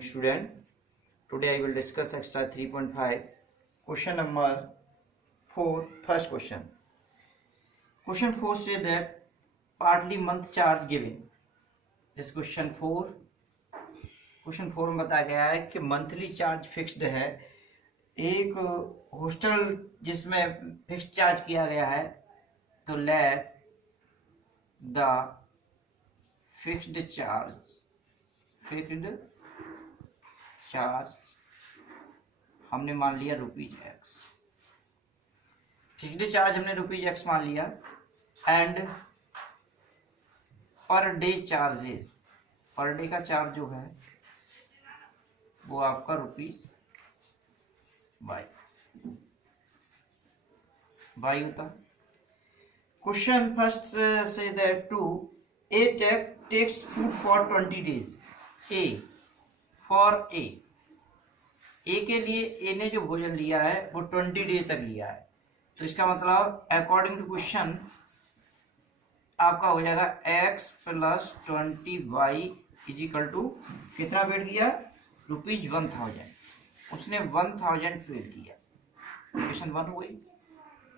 morning student. Today I will discuss exercise 3.5 question number 4. First question. Question 4 say that partly month charge given. This question 4 में बताया गया है कि monthly charge fixed है। एक hostel जिसमें फिक्स्ड चार्ज किया गया है, तो लेट द फिक्स्ड चार्ज हमने मान लिया ₹X। फिक्स्ड चार्ज हमने ₹X मान लिया and per day charges, per day का चार्ज जो है वो आपका ₹Y होता है। Question first says that to A takes food for 20 days। A के लिए ए ने जो भोजन लिया है वो 20 डेज तक लिया है, तो इसका मतलब अकॉर्डिंग टू क्वेश्चन आपका हो जाएगा x + 20y इजिकल टू कितना पेड किया ₹1000। उसने 1000 पेड किया। क्वेश्चन 1 हो गई।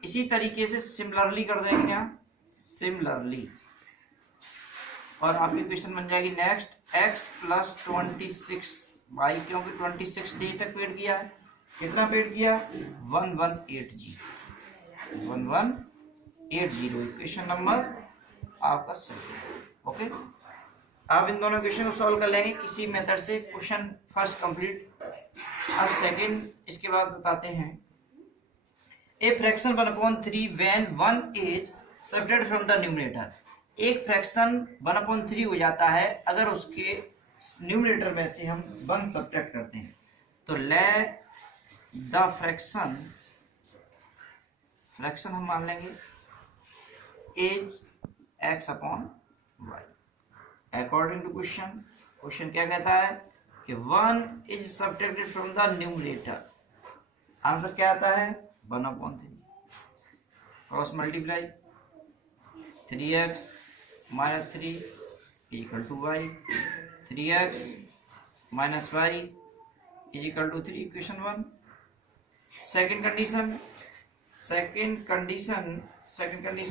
इसी तरीके से सिमिलरली कर देंगे यहाँ, सिमिलरली, और आपकी क्वेश्चन बन जाएगी नेक्स्ट x + 26y, क्योंकि 26 डेज तक पेड किया है। कितना पेड किया 1180। क्वेश्चन नंबर आपका सही। ओके, आप इन दोनों क्वेश्चन को सॉल्व कर लेंगे किसी मेथड से। Question first complete. अब सेकंड इसके बाद बताते हैं। A fraction 1/3 when 1 is subtracted from the numerator. एक फ्रैक्शन 1/3 हो जाता है अगर उसके न्यूमरेटर में से हम 1 सब्ट्रैक्ट करते हैं। तो लेट द फ्रैक्शन हम मान लेंगे is x/y। According to question क्या कहता है कि 1 is subtracted from the numerator. Answer क्या आता है 1/3 cross multiply 3x - 3 equal to y, 3x - y equal to 3। Equation 1। Second condition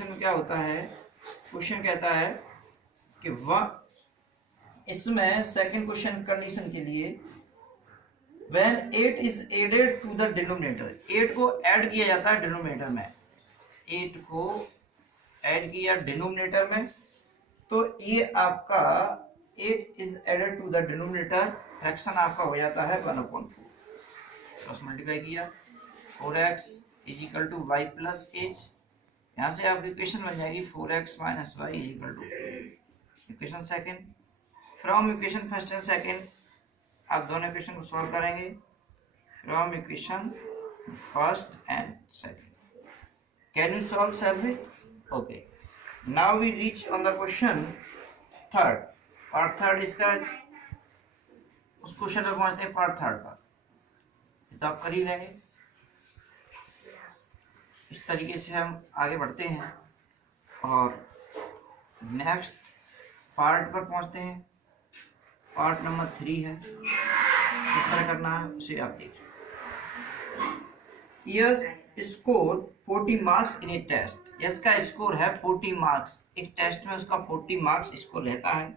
में क्या होता है, क्वेश्चन कहता है कि इसमें सेकंड क्वेश्चन कंडीशन के लिए when 8 is added to the denominator, 8 को ऐड किया जाता है डिनोमिनेटर में। 8 को ऐड किया डिनोमिनेटर में, तो ये आपका 8 is added to the denominator, fraction आपका हो जाता है 1/4। क्रॉस मल्टीप्लाई किया 4x इक्वल टू y + 8। यहाँ से आपकी इक्वेशन बन जाएगी 4x - y equal to. Equation second. From equation first and second आप दोनों इक्वेशन को सॉल्व करेंगे। From equation first and second can you solve it? Okay, now we reach on the question third. Part third इसका, उस question पर पहुंचते हैं part third पर। तो आप कर ही लेंगे। इस तरीके से हम आगे बढ़ते हैं और नेक्स्ट पार्ट पर पहुंचते हैं। पार्ट नंबर 3 है। किस तरह करना है उसे आप देखिए। Yash score 40 marks in a test. Yash का स्कोर है 40 मार्क्स। एक टेस्ट में उसका 40 मार्क्स स्कोर रहता है।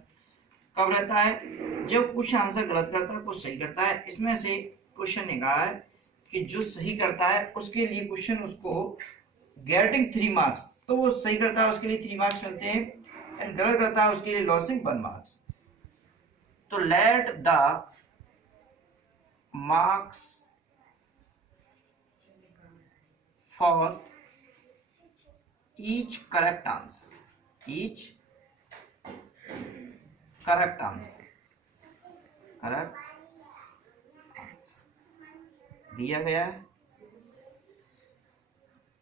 कब रहता है? जब कुछ आंसर गलत करता है, कुछ सही करता है। इसमें से क्वेश्चन ने कहा है कि जो सही करता है उसके लिए क्वेश्चन उसको गेटिंग 3 मार्क्स, तो वो सही करता है उसके लिए 3 मार्क्स मिलते हैं एंड गलत करता है उसके लिए लॉसिंग 1 मार्क्स। तो let the marks for each correct answer दिया गया है।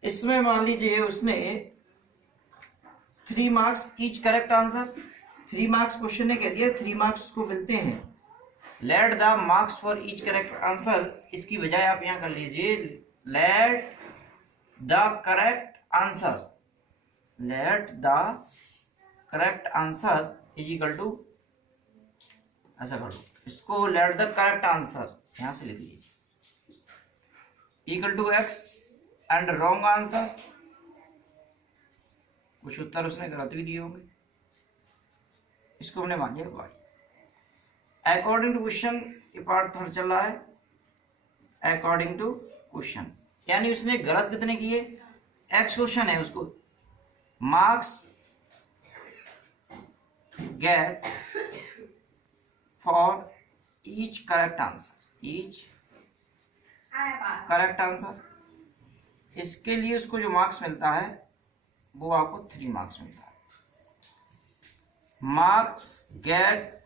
इसमें मान लीजिए उसने 3 marks each correct answer, 3 marks question ने कह दिया, 3 मार्क्स उसको मिलते हैं। Let the marks for each correct answer, इसकी बजाय आप यहां कर लीजिए let the correct answer is equal to, ऐसा कर लो इसको लेट द करेक्ट आंसर यहां से लिख लीजिए equal to x and wrong answer, कुछ उत्तर उसने गलत भी दिए होंगे, इसको हमने मान लिया वाई। अकॉर्डिंग टू क्वेश्चन, ये पार्ट थर्ड चल रहा है, अकॉर्डिंग टू क्वेश्चन, यानी उसने गलत कितने किए, एक्स क्वेश्चन है, उसको marks get for each correct answer, each correct answer, इसके लिए उसको जो मार्क्स मिलता है वो आपको 3 मार्क्स मिलता है। Marks get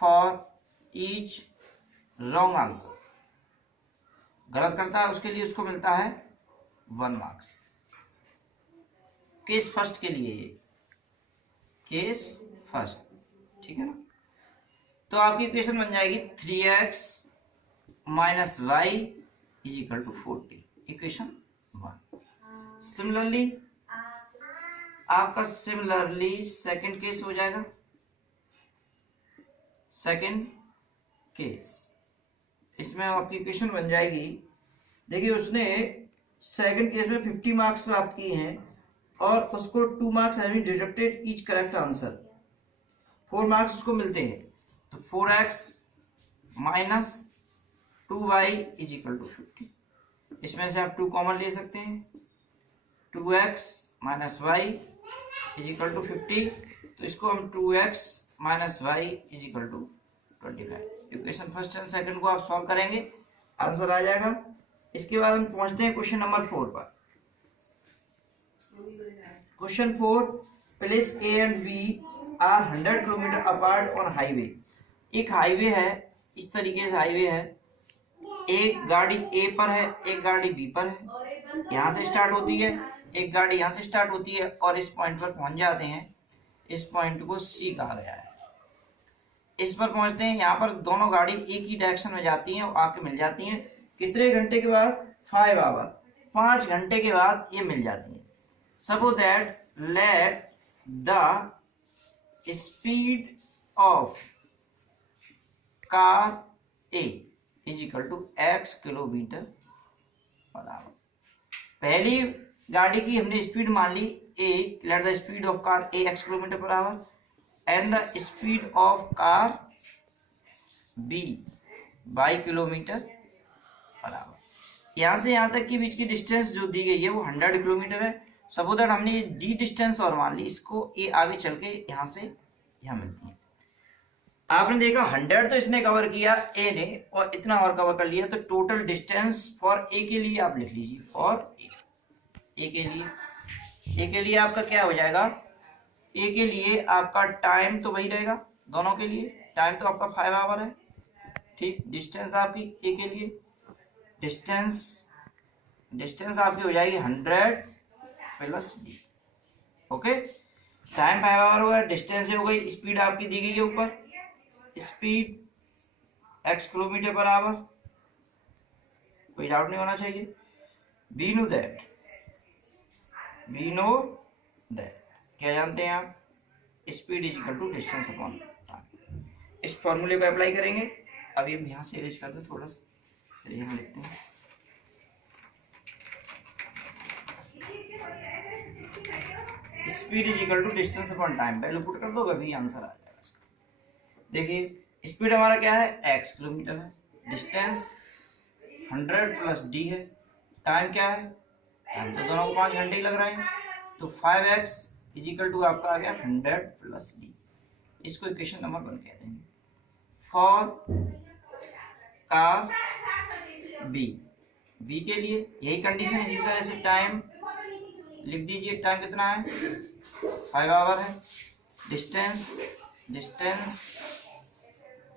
for each wrong answer, गलत करता है उसके लिए उसको मिलता है 1 मार्क्स। केस फर्स्ट के लिए, ये केस फर्स्ट, ठीक है ना। तो आपकी इक्वेशन बन जाएगी 3x minus y is equal to 40, equation 1। Similarly आपका सेकंड केस हो जाएगा, सेकंड केस, इसमें आपकी इक्वेशन बन जाएगी, देखिए उसने सेकंड केस में 50 मार्क्स प्राप्त किए हैं और उसको 2 marks having deducted each correct answer, 4 marks उसको मिलते हैं। तो 4x minus 2y is equal to 50, इसमें से आप 2 कॉमन ले सकते हैं, 2x minus y is equal to 50, तो इसको हम 2x minus y is equal to 25। Equation first and second को आप सॉल्व करेंगे, आंसर आ जाएगा। इसके बाद हम पहुंचते हैं क्वेश्चन नंबर 4 पर। Question 4, place A and B are 100 kilometre apart on highway. एक हाईवे है, इस तरीके से हाईवे है, एक गाड़ी ए पर है, एक गाड़ी बी पर है, यहाँ से स्टार्ट होती है, एक गाड़ी यहाँ से स्टार्ट होती है और इस पॉइंट पर पहुंच जाते हैं, इस पॉइंट को सी कहा गया है। इस पर पहुंचते हैं, यहाँ पर दोनों गाड़ी एक ही डायरेक्शन में जाती हैं और आके मिल जाती हैं, कितने घंटे के बाद, 5 आवर, 5 घंटे के बाद ये मिल जाती हैं। Suppose that let the speed of car A is equal to x kilometre per hour. पहली गाड़ी की हमने स्पीड मान ली a, let the speed of car a x kilometre per hour and the speed of car b y kilometre per hour. यहां से यहां तक की बीच की डिस्टेंस जो दी गई है वो 100 किलोमीटर है। सपोज दैट हमने ये डी डिस्टेंस और मान ली, इसको ए आगे चल के यहां से यहां मिलती है। आपने देखा 100 तो इसने कवर किया ए ने और इतना और कवर कर लिया, तो टोटल डिस्टेंस फॉर ए के लिए आप लिख लीजिए, फॉर ए के लिए आपका क्या हो जाएगा, ए के लिए आपका टाइम तो वही रहेगा, दोनों के लिए टाइम तो आपका 5 आवर है, ठीक। डिस्टेंस आपकी ए के लिए डिस्टेंस आपकी हो जाएगी 100 plus d, okay. Time 5 hour होगा, डिस्टेंस हो गई, स्पीड आपकी दी गई है ऊपर, speed x kilometre per hour, कोई डाउट नहीं होना चाहिए। वी नो दैट क्या जानते हैं आप, speed is equal to distance upon time. इस फॉर्मूले को अप्लाई करेंगे। अभी हम यहाँ से इरेज करते हैं थोड़ा सा, फिर यहाँ लिखते हैं speed is equal to distance upon time, value put कर दो, अभी आंसर आ जाएगा इसका। देखिए स्पीड हमारा क्या है, x किलोमीटर है, डिस्टेंस 100 प्लस डी है, टाइम क्या है, टाइम तो दोनों को 5 घंटे ही लग रहे हैं, तो 5x इज इक्वल टू आपका आ गया 100 प्लस डी। इसको इक्वेशन नंबर 1 कहते हैं। फॉर कार बी के लिए यही कंडीशन, इसी तरह से टाइम लिख दीजिए, टाइम कितना है, 5 आवर है,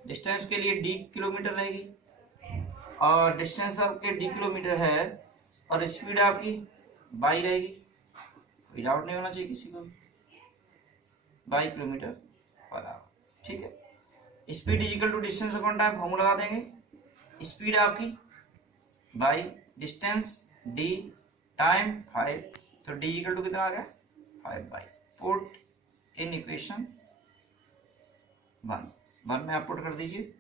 डिस्टेंस के लिए डी किलोमीटर रहेगी, और डिस्टेंस आपके डी किलोमीटर है और स्पीड आपकी बाई रहेगी, कोई डाउट नहीं होना चाहिए किसी को, 22 किलोमीटर पर आवर, ठीक है। Speed is equal to distance upon time, formula लगा देंगे, स्पीड आपकी बाई डिस्टेंस डी टाइम 5, तो डी इक्वल टू कितना आ गया 5 बाई, पुट इन इक्वेशन 1। 1 में आप पुट कर दीजिए,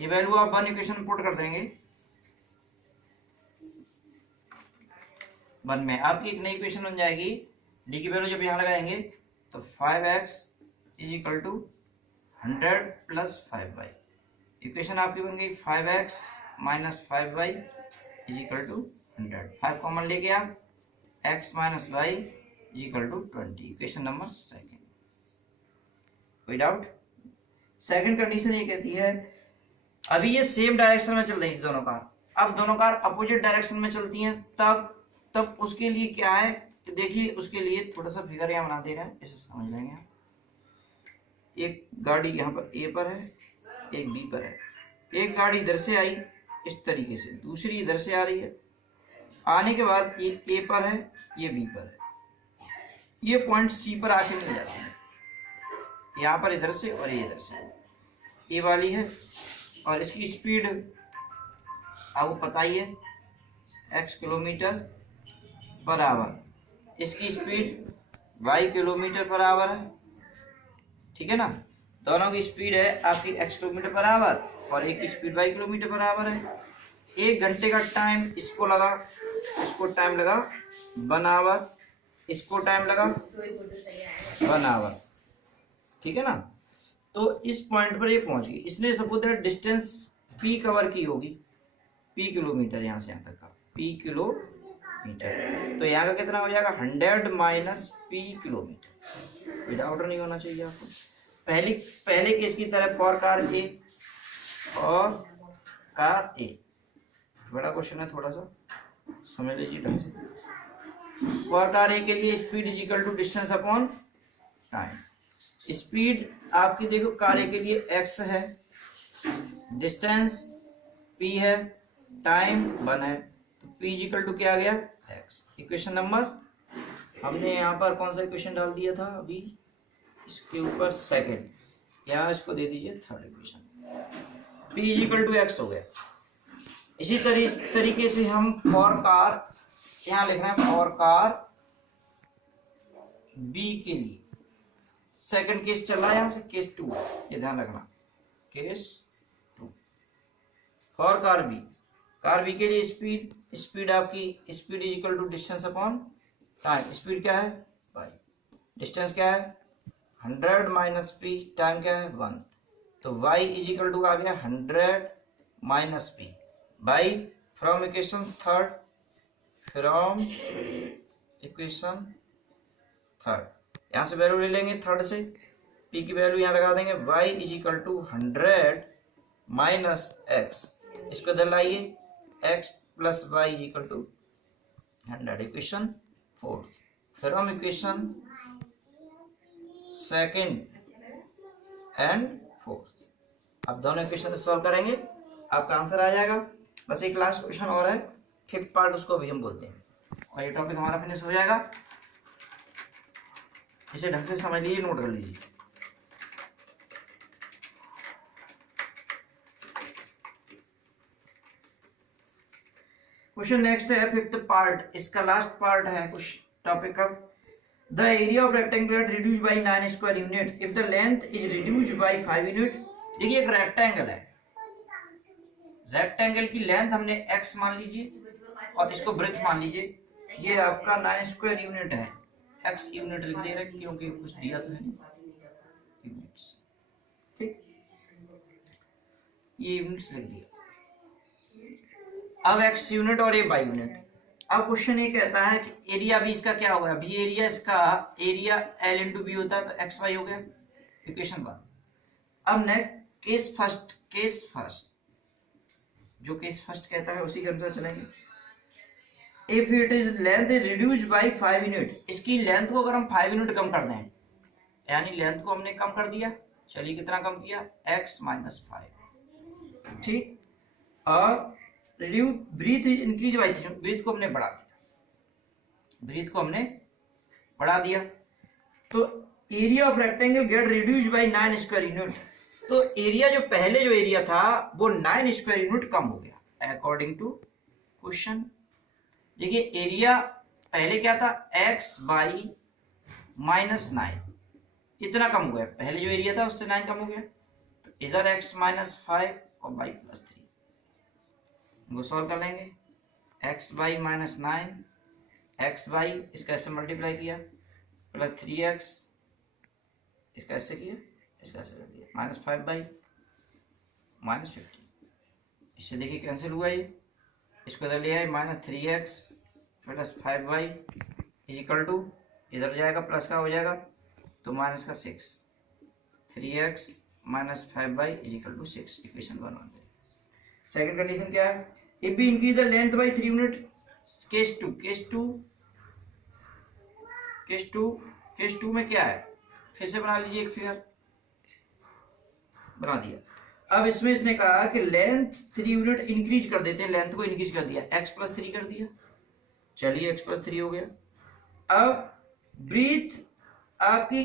ये वैल्यू आप 1 इक्वेशन में पुट कर देंगे। 1 में आपकी एक नई इक्वेशन बन जाएगी, डी की वैल्यू जब यहाँ लगाएंगे तो 5x is equal to 100 plus 5y। Equation आपकी बन गई 5x minus 5y is equal to 100। 5 common लेके आप x minus y is equal to 20। Equation number second. कोई डाउट? सेकंड कंडीशन ये कहती है अभी ये सेम डायरेक्शन में चल रही थी दोनों कार, अब दोनों कार अपोजिट डायरेक्शन में चलती हैं, तब उसके लिए क्या है देखिए, उसके लिए थोड़ा सा फिगर यहाँ बना दे रहे हैं, इसे समझ लेंगे। एक गाड़ी यहाँ पर ए पर है, एक बी पर है। एक गाड़ी इधर से आई इस तरीके से, दूसरी इधर से आ रही है। आने के बाद ये ए पर है, ये बी पर है, ये पॉइंट सी पर आके मिल जाते हैं, यहाँ पर इधर से और ये इधर से। ए वाली है और इसकी स्पीड आपको पता ही है x किलोमीटर पर आवर, इसकी speed y kilometre per our है, ठीक है ना। दोनों की स्पीड है आपकी x किलोमीटर पर आवर और एक की speed y kilometre per our है। 1 घंटे का टाइम इसको लगा, इसको टाइम लगा 1 आवर, इसको टाइम लगा 1 आवर, ठीक है ना। तो इस पॉइंट पर ये पहुंच गई। इसने suppose that distance p cover की होगी, p किलोमीटर, यहाँ से यहाँ तक का p किलोमीटर, तो यहाँ का कितना हो जाएगा 100 माइनस p किलोमीटर। कोई डाउट नहीं होना चाहिए आपको। पहले केस की तरह फॉर कार ए और कार ए, बड़ा क्वेश्चन है, थोड़ा सा समझ लीजिए ढंग से। फॉर कार ए के लिए speed is equal to distance upon time. Speed आपकी देखो कार ए के लिए x है, डिस्टेंस p है, टाइम 1 है, तो p इज इक्वल टू क्या आ गया x। इक्वेशन नंबर हमने यहाँ पर कौन सा इक्वेशन डाल दिया था अभी, इसके ऊपर सेकंड, यहाँ इसको दे दीजिए third equation. p is equal to x हो गया। इसी तरीके से हम फॉर कार, यहाँ लिख रहे हैं फॉर कार b के लिए सेकंड केस चल रहा है, यहाँ से केस 2, ये ध्यान रखना, केस 2 फॉर कार बी के लिए स्पीड आपकी speed is equal to distance upon time. Speed क्या है y, डिस्टेंस क्या है 100 माइनस p, टाइम क्या है 1, तो y इज इक्वल टू आ गया 100 minus p by from equation third, यहाँ से वैल्यू ले लेंगे थर्ड से, p की वैल्यू यहाँ लगा देंगे, y is equal to 100 minus x, इसको इधर लाइए x plus y is equal to 100। Equation fourth from equation second and fourth, अब दोनों इक्वेशन सॉल्व करेंगे, आपका आंसर आ जाएगा। बस एक लास्ट क्वेश्चन और है, फिफ्थ पार्ट, उसको अभी हम बोलते हैं और ये टॉपिक हमारा फिनिश हो जाएगा। इसे ढंग से समझ लीजिए, नोट कर लीजिए। क्वेश्चन नेक्स्ट है फिफ्थ पार्ट, इसका लास्ट पार्ट है कुछ टॉपिक का। The area of rectangular reduced by 9 square unit if the length is reduced by 5 unit. देखिए एक रेक्टेंगल है, रेक्टेंगल की लेंथ हमने x मान लीजिए और इसको ब्रेथ मान लीजिए, ये आपका 9 स्क्वायर यूनिट है, x यूनिट लिख दे रहे क्योंकि कुछ दिया तो है यूनिट्स, ठीक, ये यूनिट्स लिख दिया। अब x यूनिट और ये y यूनिट। अब क्वेश्चन ये कहता है कि एरिया भी इसका क्या होगा, भी एरिया इसका एरिया l इंटू बी होता है, तो एक्स वाई हो गया इक्वेशन 1। अब नेक्स्ट केस फर्स्ट, जो केस फर्स्ट कहता है उसी के अनुसार चलेंगे। If it is length reduced by 5 unit, इसकी लेंथ को अगर हम 5 यूनिट कम कर दें, यानी लेंथ को हमने कम कर दिया, चलिए कितना कम किया x माइनस 5, ठीक, और reduce breadth increase by 3, breadth को हमने बढ़ा दिया, तो area of rectangle get reduced by 9 square unit. तो एरिया जो पहले जो एरिया था वो 9 स्क्वायर यूनिट कम हो गया अकॉर्डिंग टू क्वेश्चन। देखिए एरिया पहले क्या था x बाई माइनस 9, इतना कम हो गया, पहले जो एरिया था उससे 9 कम हो गया, तो इधर x माइनस 5 और y प्लस 3, इनको सॉल्व कर लेंगे। X y minus 9, x y इसका ऐसे मल्टीप्लाई किया प्लस 3x इसका ऐसे किया, इसका ऐसे कर दिया, माइनस 5y माइनस 15। इससे देखिए कैंसिल हुआ ये, इसको इधर ले आए minus 3x plus 5y is equal to, इधर जाएगा प्लस का हो जाएगा तो माइनस का 6, 3x minus 5y is equal to 6, equation 1 पे। सेकंड कंडीशन क्या है, if we increase the length by 3 unit, case two में क्या है, फिर से बना लीजिए एक फिगर, बना दिया। अब इसमें इसने कहा कि लेंथ 3 यूनिट इंक्रीज कर देते हैं, लेंथ को इंक्रीज कर दिया, x प्लस 3 कर दिया, चलिए x प्लस 3 हो गया। अब ब्रीथ आपकी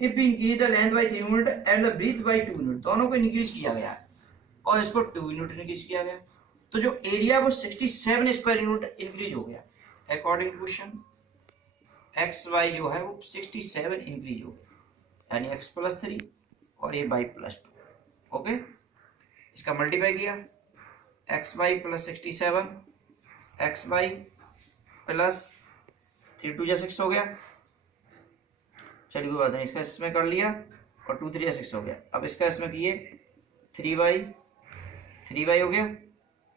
if increase the length by 3 unit and the breadth by 2 unit, दोनों को इंक्रीज किया गया और इसको 2 यूनिट इंक्रीज किया गया, तो जो एरिया वो 67 स्क्वायर यूनिट इंक्रीज हो गया। According to question x y जो है वो 67 इंक्रीज हो गया, यानी x प्लस 3 और ये y प्लस 2। ओके, इसका मल्टीप्लाई किया, x y plus 67, x y plus 3 2 6 हो गया, चलिए कोई बात नहीं, इसका इसमें कर लिया और 2 3 6 हो गया। अब इसका इसमें किए 3y हो गया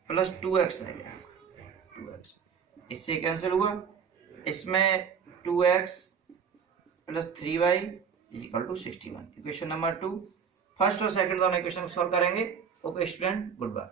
प्लस 2x रह गया, 2x इससे कैंसिल हुआ, इसमें 2x plus 3y is equal to 61। Equation number 2, first और सेकंड दोनों इक्वेशन को सॉल्व करेंगे। Okay student, good bye.